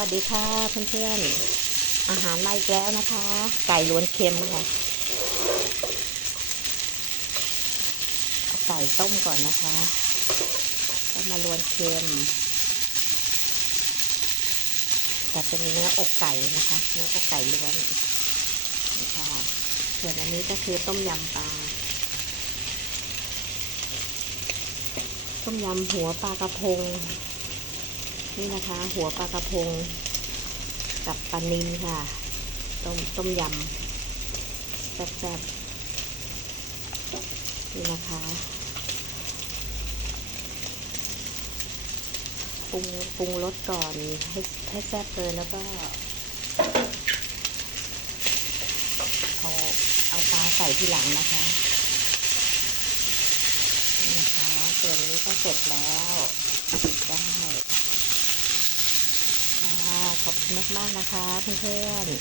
วัสดีค่ะเพื่อนๆอาหารมาอีกแล้วนะคะ ไก่ล้วนเค็มค่ะไก่ต้มก่อนนะคะแล้วมาล้วนเค็มแต่เป็นเนื้ออกไก่นะคะ เนื้ออกไก่ล้วนนี่ค่ะส่วนอันนี้ก็คือต้มยำปลาต้มยำหัวปลากระพง นี่นะคะ หัวปลากระพง กับปลานิลค่ะ ต้มต้มยำแซ่บๆนี่นะคะปรุงปรุงรสก่อนให้ให้แซ่บเลยแล้วก็เอาเอาปลาใส่ทีหลังนะคะนี่นะคะ ส่วนนี้ก็เสร็จแล้วปิดได้ ค่ะ ขอบคุณมากๆนะคะเพื่อนๆ